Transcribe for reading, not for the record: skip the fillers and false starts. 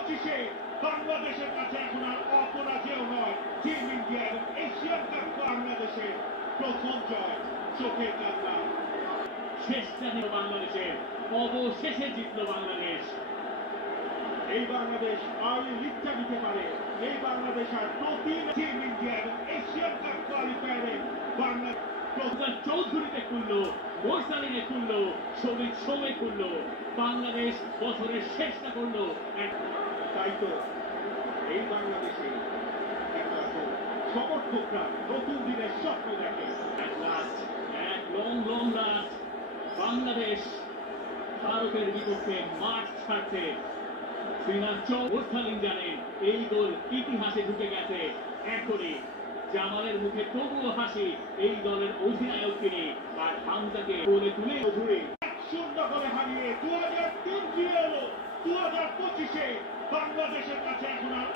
2025-এ বাংলাদেশের কাছে এখন আর অপরাজেয় নয়। টিম ইন্ডিয়ার এশিয়ান কাপ বাংলাদেশের প্রথম জয়, চোখের কান্না। শেষ জাতীয় বাংলাদেশের অবশেষে জিতল বাংলাদেশ। এই বাংলাদেশ আর লিগটা দিতে পারে। এই বাংলাদেশ আর প্রতিদিন টিম ইন্ডিয়ার এশিয়ান কাপ কোয়ালিফায়ারে বাংলাদেশ চৌধুরীতে খুলল, মোরসালিনে খুলল, শোভিত শোভে খুলল, বাংলাদেশ বছরের শেষটা করলো। তাই তো এই বাংলাদেশে একটা সমর্থকরা নতুন দিনের স্বপ্ন দেখে। এক লং রাত বাংলাদেশ ভারতের বিপক্ষে মাঠ ছাড়ছে। মোরসালিন জানেন এই গোল ইতিহাসে ঢুকে গেছে। এখনই জামালের মুখে তবুও হাসি, এই দলের অধিনায়ক তিনি, আর হামজাকে গোলে তুলে ধরে 1-0 করে হারিয়ে 2003 ফিরে এলো। 2025-এ বাংলাদেশের কাছে এখন আর